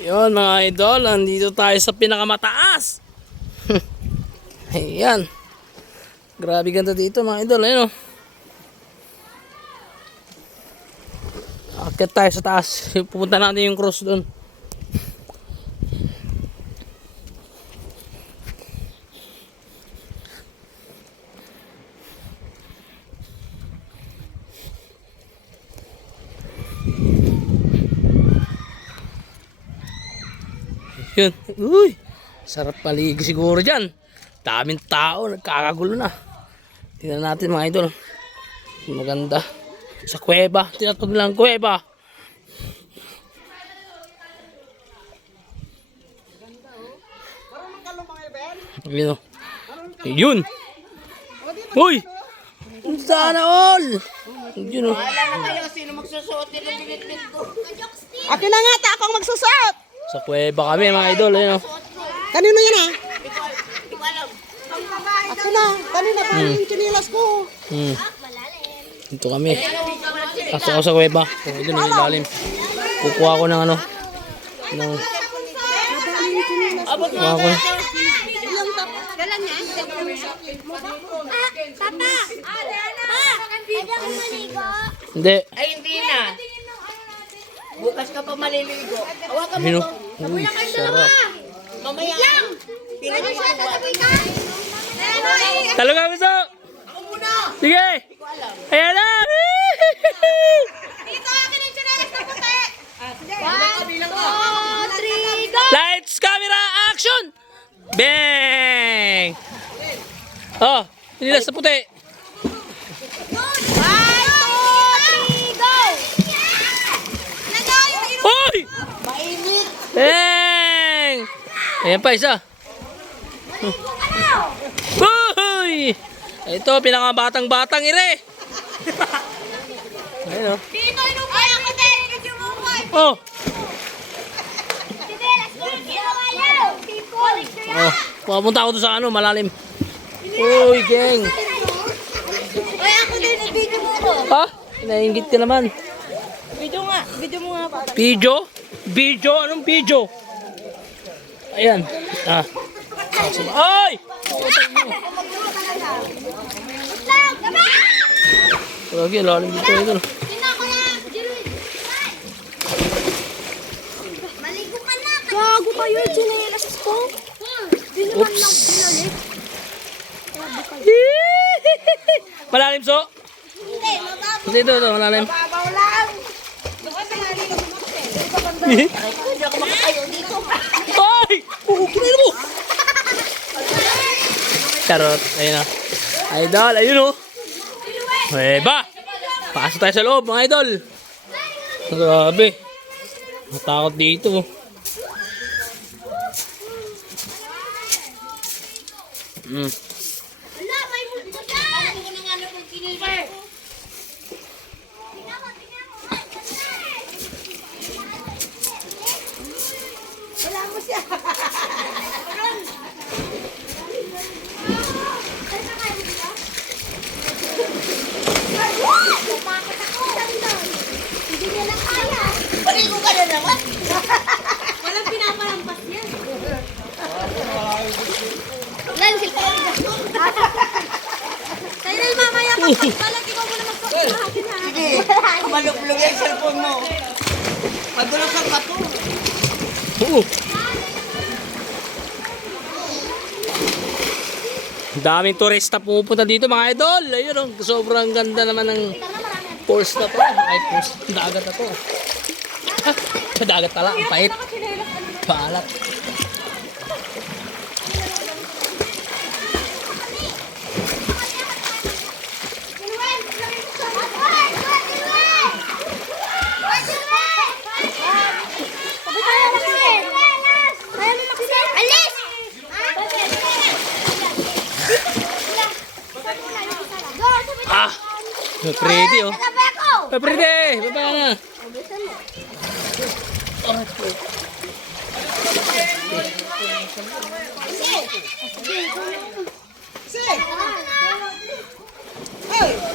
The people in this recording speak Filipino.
Yun mga idol, andito tayo sa pinakamataas. Ayan. Grabe ganda dito mga idol. Ayun o. Akit tayo sa taas. Pupunta natin yung cross doon. Yun. Uy. Sarap paligi siguro dyan. Daming tao. Nagkakagulo na. Tingnan natin mga idol. Maganda. Sa kuweba. Tinatawag lang kuweba. Yun. Yun. Uy. Sana all. Yun o. Wala na kayo. Sino magsusuot nito binitbit ko? Akin na nga, akong magsusot. Sa kuweba kami mga idol. Ayun o. Kanino yan ah? Hindi ko alam. Ako na. Kanina pa yung chinilas ko. Dito kami. Pasok ako sa kuweba. Kung ito nang ilalim. Kukuha ko ng ano. Ng... Kukuha ko. Papa! Pwede ako maligo? Hindi. Ay, hindi na. Bukas ka pa maliligo. Hawakan mo Yun o. to. Uy, sarap. Mamaya. Tingnan mo ito. Talo ka gusto. Ako muna. Sige. Ayan na. Dito akin yung chinelas na puti! Bilang ka. 2, 3, go! Lights, camera, action! Bang! Oh, pinilas sa puti. 1, 2, 3, go! Uy! Mainit. Bang! Ayan pa isa. Uy! Ito, pinakabatang-batang ire. Ayun o. Dito inupay ako din! Video mo ko! Oh! Chinelas ko yung ginawa niyo! Oh, pupunta ako doon sa ano, malalim. Uy, gang. Ay, ako din, video mo ko! Ha? Nainggit ka naman. Video nga. Video mo nga pa. Video? Video? Anong video? Ayan. Ah. Ay! Lagi, lalim dito. Ito. Maligo ka na! Gago kayo yung chinelas ko! Di naman Oops. lang binalik. Malalim, so? Hindi, mababa. Ito, malalim. Babaw lang. Hindi ako makakayo dito. Ay! Kinain mo! Charot. Ayun o. Idol, ayun o. Eba! Pasok tayo sa loob, mga idol. Grabe. Matakot dito. Wala, may multo dyan! Ako na nga na mag-deliver. Wala mo siya. Natakot ako. Hindi niya na kaya. Paligo ka na naman. Walang pinapalampas yan. Wala yung cellphone niya. Cyril, mamaya pag pagbalag, ikaw muna magpapahagin ha. Sige. Malupulog yung cellphone mo. Madulas ang bato. Oo. Daming turista pumupunta dito, mga idol. Ayun o. Sobrang ganda naman ng falls na to. Ay, falls. Dagat na to. Ah, dagat pala. Ang pahit. Paalat. Alis! Ah! Pretty oh. Sabi ako! Pretty! Baba na. Hey!